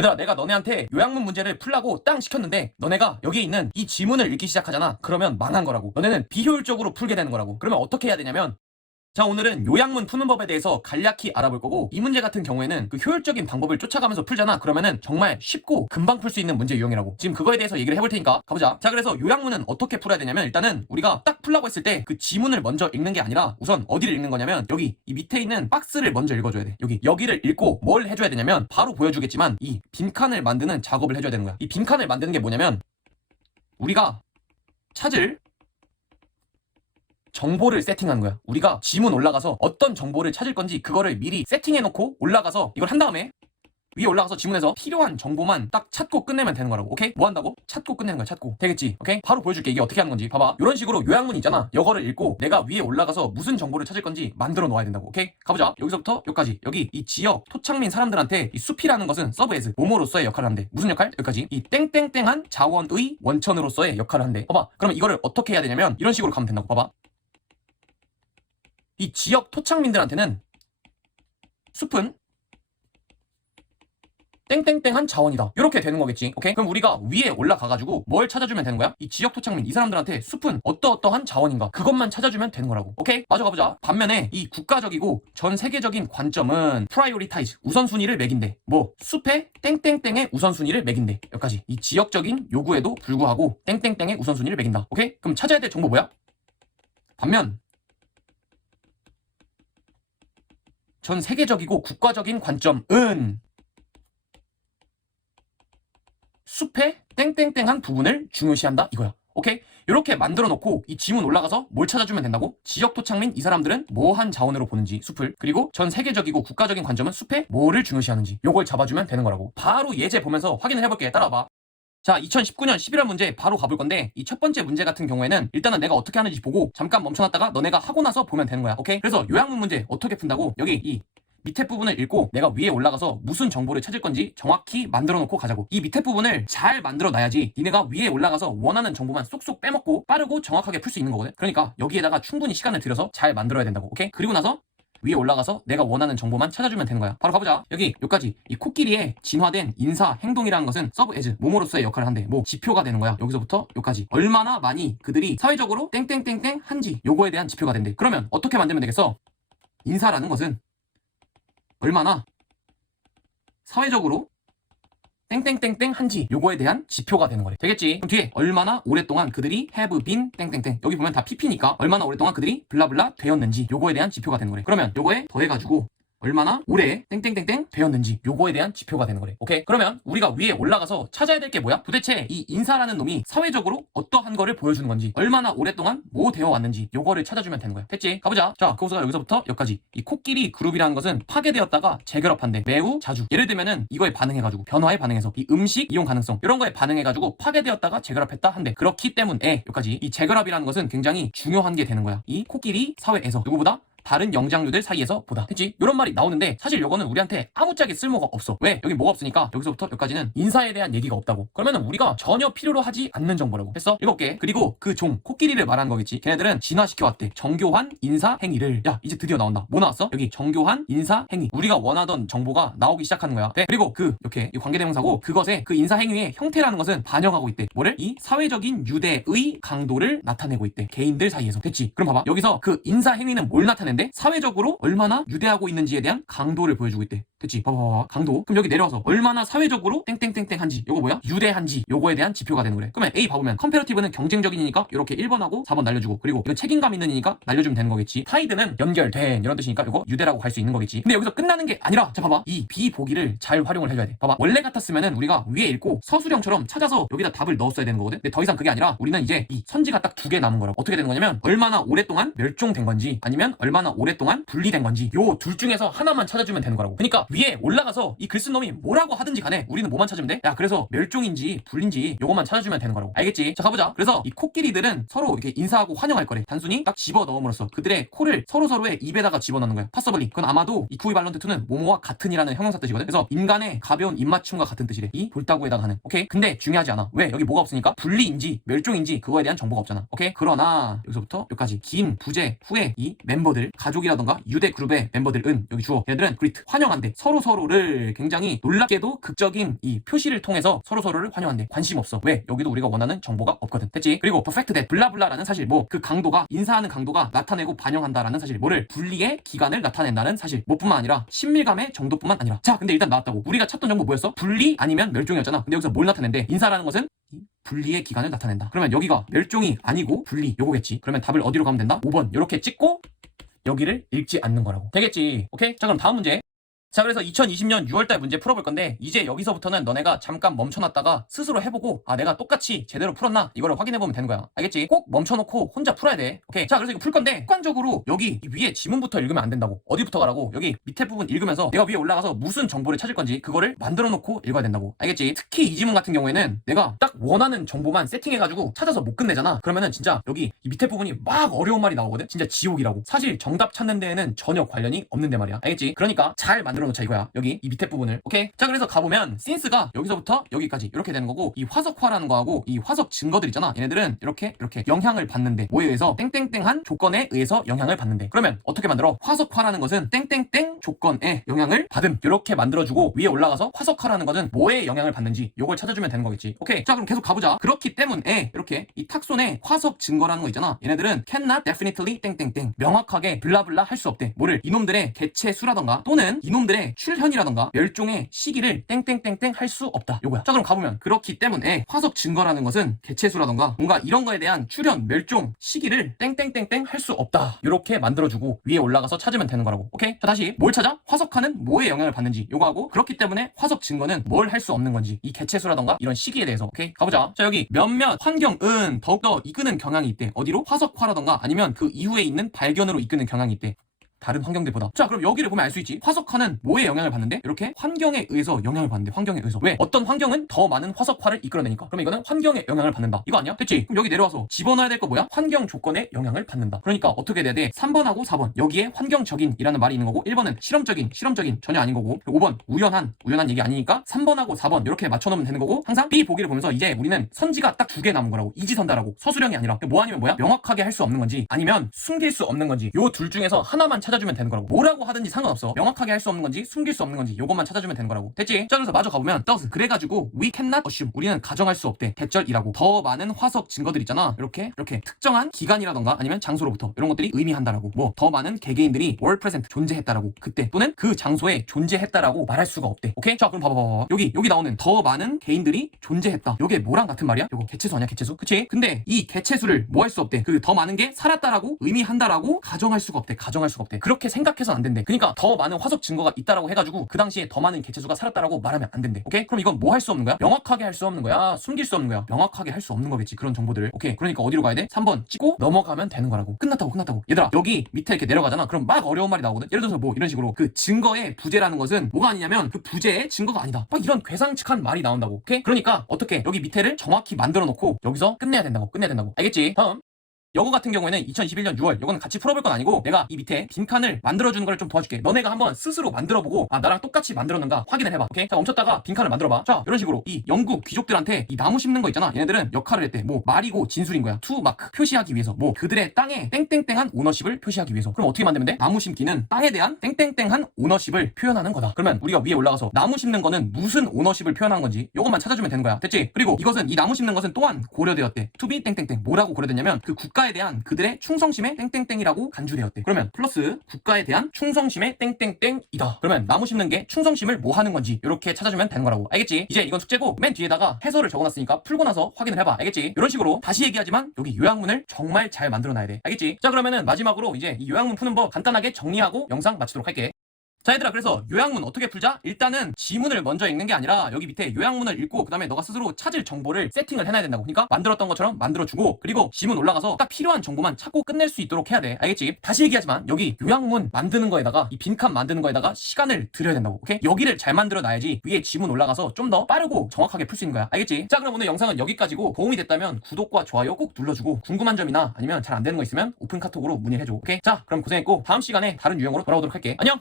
얘들아, 내가 너네한테 요약문 문제를 풀라고 땅 시켰는데 너네가 여기에 있는 이 지문을 읽기 시작하잖아. 그러면 망한 거라고. 너네는 비효율적으로 풀게 되는 거라고. 그러면 어떻게 해야 되냐면, 자, 오늘은 요약문 푸는 법에 대해서 간략히 알아볼 거고, 이 문제 같은 경우에는 그 효율적인 방법을 쫓아가면서 풀잖아. 그러면은 정말 쉽고 금방 풀 수 있는 문제 유형이라고. 지금 그거에 대해서 얘기를 해볼 테니까 가보자. 자, 그래서 요약문은 어떻게 풀어야 되냐면, 일단은 우리가 딱 풀라고 했을 때 그 지문을 먼저 읽는 게 아니라 우선 어디를 읽는 거냐면, 여기 이 밑에 있는 박스를 먼저 읽어줘야 돼. 여기를 읽고 뭘 해줘야 되냐면, 바로 보여주겠지만 이 빈칸을 만드는 작업을 해줘야 되는 거야. 이 빈칸을 만드는 게 뭐냐면, 우리가 찾을 정보를 세팅하는 거야. 우리가 지문 올라가서 어떤 정보를 찾을 건지 그거를 미리 세팅해놓고 올라가서 이걸 한 다음에 위에 올라가서 지문에서 필요한 정보만 딱 찾고 끝내면 되는 거라고. 오케이? 뭐 한다고? 찾고 끝내는 거야. 찾고. 되겠지? 오케이? 바로 보여줄게. 이게 어떻게 하는 건지. 봐봐. 이런 식으로 요약문 있잖아. 이거를 읽고 내가 위에 올라가서 무슨 정보를 찾을 건지 만들어 놓아야 된다고. 오케이? 가보자. 여기서부터 여기까지. 여기 이 지역 토착민 사람들한테 이 숲이라는 것은 서브 에즈 모모로서의 역할을 한대. 무슨 역할? 여기까지. 이 땡땡땡한 자원의 원천으로서의 역할을 한대. 봐봐. 그러면 이거를 어떻게 해야 되냐면 이런 식으로 가면 된다고. 봐봐. 이 지역 토착민들한테는 숲은 땡땡땡한 자원이다. 이렇게 되는 거겠지. 오케이? 그럼 우리가 위에 올라가가지고 뭘 찾아주면 되는 거야? 이 지역 토착민, 이 사람들한테 숲은 어떠어떠한 자원인가? 그것만 찾아주면 되는 거라고. 오케이? 마저 가보자. 반면에 이 국가적이고 전 세계적인 관점은 프라이오리타이즈, 우선순위를 매긴대. 뭐 숲에 땡땡땡의 우선순위를 매긴대. 여기까지. 이 지역적인 요구에도 불구하고 땡땡땡의 우선순위를 매긴다. 오케이? 그럼 찾아야 될 정보 뭐야? 반면 전 세계적이고 국가적인 관점은 숲의 땡땡땡한 부분을 중요시한다 이거야. 오케이? 이렇게 만들어 놓고 이 지문 올라가서 뭘 찾아주면 된다고? 지역 토착민 이 사람들은 뭐한 자원으로 보는지 숲을, 그리고 전 세계적이고 국가적인 관점은 숲에 뭐를 중요시하는지 요걸 잡아주면 되는 거라고. 바로 예제 보면서 확인을 해볼게. 따라와봐. 자, 2019년 11월 문제 바로 가볼 건데, 이 첫 번째 문제 같은 경우에는 일단은 내가 어떻게 하는지 보고 잠깐 멈춰놨다가 너네가 하고 나서 보면 되는 거야. 오케이? 그래서 요약문 문제 어떻게 푼다고? 여기 이 밑에 부분을 읽고 내가 위에 올라가서 무슨 정보를 찾을 건지 정확히 만들어 놓고 가자고. 이 밑에 부분을 잘 만들어 놔야지 니네가 위에 올라가서 원하는 정보만 쏙쏙 빼먹고 빠르고 정확하게 풀 수 있는 거거든. 그러니까 여기에다가 충분히 시간을 들여서 잘 만들어야 된다고. 오케이? 그리고 나서 위에 올라가서 내가 원하는 정보만 찾아주면 되는 거야. 바로 가보자. 여기까지. 이 코끼리의 진화된 인사 행동이라는 것은 서브 에즈 모모로서의 역할을 한대. 뭐 지표가 되는 거야. 여기서부터 여기까지. 얼마나 많이 그들이 사회적으로 땡땡땡땡 한지 요거에 대한 지표가 된대. 그러면 어떻게 만들면 되겠어? 인사라는 것은 얼마나 사회적으로 땡땡땡땡 한지 요거에 대한 지표가 되는 거래. 되겠지? 그럼 뒤에 얼마나 오랫동안 그들이 have been 땡땡땡, 여기 보면 다 pp니까 얼마나 오랫동안 그들이 블라블라 되었는지 요거에 대한 지표가 되는 거래. 그러면 요거에 더해가지고 얼마나 오래 땡땡땡땡 되었는지 요거에 대한 지표가 되는 거래. 오케이? 그러면 우리가 위에 올라가서 찾아야 될 게 뭐야? 도대체 이 인사라는 놈이 사회적으로 어떠한 거를 보여주는 건지, 얼마나 오랫동안 뭐 되어 왔는지 요거를 찾아주면 되는 거야. 됐지? 가보자. 자, 그것가 여기서부터 여기까지. 이 코끼리 그룹이라는 것은 파괴되었다가 재결합한대. 매우 자주. 예를 들면은 이거에 반응해가지고 변화에 반응해서 이 음식 이용 가능성 이런 거에 반응해가지고 파괴되었다가 재결합했다 한대. 그렇기 때문에 여기까지. 이 재결합이라는 것은 굉장히 중요한 게 되는 거야. 이 코끼리 사회에서 누구보다 다른 영장류들 사이에서 보다. 됐지? 이런 말이 나오는데 사실 요거는 우리한테 아무짝에 쓸모가 없어. 왜? 여기 뭐가 없으니까 여기서부터 여기까지는 인사에 대한 얘기가 없다고. 그러면은 우리가 전혀 필요로 하지 않는 정보라고. 했어? 읽을게. 그리고 그 종 코끼리를 말하는 거겠지. 걔네들은 진화시켜왔대. 정교한 인사 행위를. 야, 이제 드디어 나온다. 뭐 나왔어? 여기 정교한 인사 행위. 우리가 원하던 정보가 나오기 시작하는 거야. 네? 그리고 이렇게 이 관계대명사고, 그것에 그 인사 행위의 형태라는 것은 반영하고 있대. 뭐를? 이 사회적인 유대의 강도를 나타내고 있대. 개인들 사이에서. 됐지? 그럼 봐봐. 여기서 그 인사 행위는 뭘 나타내? 사회적으로 얼마나 유대하고 있는지에 대한 강도를 보여주고 있대. 됐지? 봐봐. 강도. 그럼 여기 내려와서 얼마나 사회적으로 땡땡땡땡 한지, 요거 뭐야? 유대한지 요거에 대한 지표가 되는 거래. 그러면 A 봐보면 컴패러티브는 경쟁적이니까 이렇게 1번하고 4번 날려주고, 그리고 이건 책임감 있는이니까 날려주면 되는 거겠지. 타이드는 연결된 이런 뜻이니까 요거 유대라고 갈 수 있는 거겠지. 근데 여기서 끝나는 게 아니라, 자 봐봐. 이 B 보기를 잘 활용을 해줘야 돼. 봐봐. 원래 같았으면은 우리가 위에 읽고 서술형처럼 찾아서 여기다 답을 넣었어야 되는 거거든. 근데 더 이상 그게 아니라 우리는 이제 이 선지가 딱 2개 남은 거라고. 어떻게 되는 거냐면 얼마나 오랫동안 멸종된 건지 아니면 얼마나 오랫동안 분리된 건지 요 둘 중에서 하나만 찾아주면 되는 거라고. 그러니까 위에 올라가서 이 글 쓴 놈이 뭐라고 하든지 간에 우리는 뭐만 찾으면 돼? 야, 그래서 멸종인지 분리인지 요것만 찾아주면 되는 거라고. 알겠지? 자, 가보자. 그래서 이 코끼리들은 서로 이렇게 인사하고 환영할 거래. 단순히 딱 집어넣음으로써 그들의 코를 서로서로의 입에다가 집어넣는 거야. 파서블리. 그건 아마도 이쿠이발런트 2는 뭐뭐와 같은이라는 형용사 뜻이거든. 그래서 인간의 가벼운 입맞춤과 같은 뜻이래. 이 볼따구에다가 하는. 오케이? 근데 중요하지 않아. 왜? 여기 뭐가 없으니까 분리인지 멸종인지 그거에 대한 정보가 없잖아. 오케이? 그러나 여기서부터 여기까지 긴 부재 후에 이 멤버들, 가족이라던가 유대 그룹의 멤버들은 여기 주어. 얘들은 그리트 환영한대. 서로서로를 굉장히 놀랍게도 극적인 이 표시를 통해서 서로서로를 환영한대. 관심 없어. 왜? 여기도 우리가 원하는 정보가 없거든. 됐지? 그리고 perfect that 블라블라라는 사실, 뭐 그 강도가, 인사하는 강도가 나타내고 반영한다라는 사실, 뭐를, 분리의 기간을 나타낸다는 사실, 뭐뿐만 아니라 친밀감의 정도뿐만 아니라. 자, 근데 일단 나왔다고. 우리가 찾던 정보 뭐였어? 분리 아니면 멸종이었잖아. 근데 여기서 뭘 나타낸대? 인사라는 것은 분리의 기간을 나타낸다. 그러면 여기가 멸종이 아니고 분리, 요거겠지. 그러면 답을 어디로 가면 된다? 5번 이렇게 찍고 여기를 읽지 않는 거라고. 되겠지? 오케이? 자, 그럼 다음 문제. 자, 그래서 2020년 6월달 문제 풀어볼 건데, 이제 여기서부터는 너네가 잠깐 멈춰놨다가 스스로 해보고, 아, 내가 똑같이 제대로 풀었나? 이거를 확인해보면 되는 거야. 알겠지? 꼭 멈춰놓고 혼자 풀어야 돼. 오케이. 자, 그래서 이거 풀 건데, 습관적으로 여기 위에 지문부터 읽으면 안 된다고. 어디부터 가라고? 여기 밑에 부분 읽으면서 내가 위에 올라가서 무슨 정보를 찾을 건지 그거를 만들어놓고 읽어야 된다고. 알겠지? 특히 이 지문 같은 경우에는 내가 딱 원하는 정보만 세팅해가지고 찾아서 못 끝내잖아. 그러면은 진짜 여기 이 밑에 부분이 막 어려운 말이 나오거든? 진짜 지옥이라고. 사실 정답 찾는 데에는 전혀 관련이 없는데 말이야. 알겠지? 그러니까 잘 만들어놓자 이거야. 여기 이 밑에 부분을. 오케이? 자, 그래서 가보면 since가 여기서부터 여기까지 이렇게 되는 거고, 이 화석화라는 거하고 이 화석 증거들 있잖아. 얘네들은 이렇게 영향을 받는데, 뭐에 의해서? 땡땡땡한 조건에 의해서 영향을 받는데. 그러면 어떻게 만들어? 화석화라는 것은 땡땡땡 조건에 영향을 받음. 이렇게 만들어주고, 위에 올라가서 화석화라는 것은 뭐에 영향을 받는지 요걸 찾아주면 되는 거겠지. 오케이? 자, 그럼 계속 가보자. 그렇기 때문에 이렇게 이 탁손에 화석 증거라는 거 있잖아. 얘네들은 cannot definitely 땡땡땡, 명확하게 블라블라 할 수 없대. 뭐를? 이놈들의 개체 수라던가 또는 이놈들의 출현이라던가 멸종의 시기를 땡땡땡땡 할 수 없다. 요거야. 자, 그럼 가보면 그렇기 때문에 화석 증거라는 것은 개체수라던가 뭔가 이런 거에 대한 출현, 멸종, 시기를 땡땡땡땡 할 수 없다. 이렇게 만들어주고 위에 올라가서 찾으면 되는 거라고. 오케이? 자, 다시 뭘 찾아? 화석화는 뭐에 영향을 받는지 요거 하고, 그렇기 때문에 화석 증거는 뭘 할 수 없는 건지, 이 개체수라던가 이런 시기에 대해서. 오케이? 가보자. 자, 여기 몇몇 환경은 더욱더 이끄는 경향이 있대. 어디로? 화석화라던가 아니면 그 이후에 있는 발견으로 이끄는 경향이 있대. 다른 환경들보다. 자, 그럼 여기를 보면 알 수 있지. 화석화는 뭐에 영향을 받는데? 이렇게 환경에 의해서 영향을 받는데. 환경에 의해서. 왜? 어떤 환경은 더 많은 화석화를 이끌어내니까. 그럼 이거는 환경에 영향을 받는다. 이거 아니야? 됐지? 그럼 여기 내려와서 집어넣어야 될 거 뭐야? 환경 조건에 영향을 받는다. 그러니까 어떻게 돼야 돼? 3번하고 4번. 여기에 환경적인이라는 말이 있는 거고, 1번은 실험적인 전혀 아닌 거고, 5번 우연한 얘기 아니니까 3번하고 4번 이렇게 맞춰놓으면 되는 거고, 항상 B 보기를 보면서 이제 우리는 선지가 딱 2개 남은 거라고. 이지선다라고. 서술형이 아니라. 뭐 아니면 뭐야? 명확하게 할 수 없는 건지 아니면 숨길 수 없는 건지, 요 둘 중에서 하나만 찾아주면 되는 거라고. 뭐라고 하든지 상관없어. 명확하게 할 수 없는 건지 숨길 수 없는 건지 요것만 찾아주면 되는 거라고. 됐지? 자, 그래서 마저 가보면 does, 그래가지고 we cannot assume, 우리는 가정할 수 없대. 대절이라고. 더 많은 화석 증거들 있잖아. 이렇게 특정한 기간이라던가 아니면 장소로부터 이런 것들이 의미한다라고. 뭐 더 많은 개개인들이 were present, 존재했다라고. 그때 또는 그 장소에 존재했다라고 말할 수가 없대. 오케이? 자, 그럼 봐봐. 여기 나오는 더 많은 개인들이 존재했다. 요게 뭐랑 같은 말이야? 요거 개체수 아니야? 개체수? 그치? 근데 이 개체수를 뭐 할 수 없대. 그 더 많은 게 살았다라고 의미한다라고 가정할 수가 없대. 그렇게 생각해서 안 된대. 그러니까 더 많은 화석 증거가 있다라고 해가지고 그 당시에 더 많은 개체수가 살았다라고 말하면 안 된대. 오케이? 그럼 이건 뭐 할 수 없는 거야? 명확하게 할 수 없는 거야? 숨길 수 없는 거야? 명확하게 할 수 없는 거겠지, 그런 정보들을. 오케이? 그러니까 어디로 가야 돼? 3번 찍고 넘어가면 되는 거라고. 끝났다고. 얘들아, 여기 밑에 이렇게 내려가잖아. 그럼 막 어려운 말이 나오거든. 예를 들어서 뭐 이런 식으로 그 증거의 부재라는 것은 뭐가 아니냐면 그 부재의 증거가 아니다. 막 이런 괴상측한 말이 나온다고. 오케이? 그러니까 어떻게 여기 밑에를 정확히 만들어 놓고 여기서 끝내야 된다고. 알겠지? 다음. 요거 같은 경우에는 2021년 6월, 요거는 같이 풀어볼 건 아니고 내가 이 밑에 빈칸을 만들어주는 걸 좀 도와줄게. 너네가 한번 스스로 만들어보고, 아, 나랑 똑같이 만들었는가 확인을 해봐. 오케이? 자, 멈췄다가 빈칸을 만들어봐. 자, 이런 식으로 이 영국 귀족들한테 이 나무 심는 거 있잖아. 얘네들은 역할을 했대. 뭐 말이고 진술인 거야. 투 마크, 표시하기 위해서. 뭐 그들의 땅에 땡땡땡한 오너십을 표시하기 위해서. 그럼 어떻게 만들면 돼? 나무 심기는 땅에 대한 땡땡땡한 오너십을 표현하는 거다. 그러면 우리가 위에 올라가서 나무 심는 거는 무슨 오너십을 표현한 건지 요것만 찾아주면 되는 거야. 됐지? 그리고 이것은, 이 나무 심는 것은 또한 고려되었대. to be 땡땡땡. 뭐라고 고려됐냐면 그 국가에 대한 그들의 충성심의 땡땡땡이라고 간주되었대. 그러면 플러스 국가에 대한 충성심의 땡땡땡이다. 그러면 나무 심는 게 충성심을 뭐 하는 건지 이렇게 찾아주면 되는 거라고. 알겠지? 이제 이건 숙제고 맨 뒤에다가 해설을 적어놨으니까 풀고 나서 확인을 해봐. 알겠지? 이런 식으로 다시 얘기하지만 여기 요약문을 정말 잘 만들어놔야 돼. 알겠지? 자, 그러면은 마지막으로 이제 이 요약문 푸는 법 간단하게 정리하고 영상 마치도록 할게. 자, 얘들아, 그래서 요약문 어떻게 풀자? 일단은 지문을 먼저 읽는 게 아니라 여기 밑에 요약문을 읽고 그 다음에 너가 스스로 찾을 정보를 세팅을 해놔야 된다고. 그러니까 만들었던 것처럼 만들어주고, 그리고 지문 올라가서 딱 필요한 정보만 찾고 끝낼 수 있도록 해야 돼. 알겠지? 다시 얘기하지만 여기 요약문 만드는 거에다가 이 빈칸 만드는 거에다가 시간을 들여야 된다고. 오케이? 여기를 잘 만들어 놔야지 위에 지문 올라가서 좀 더 빠르고 정확하게 풀 수 있는 거야. 알겠지? 자, 그럼 오늘 영상은 여기까지고, 도움이 됐다면 구독과 좋아요 꼭 눌러주고, 궁금한 점이나 아니면 잘 안 되는 거 있으면 오픈 카톡으로 문의해줘. 오케이? 자, 그럼 고생했고 다음 시간에 다른 유형으로 돌아오도록 할게. 안녕!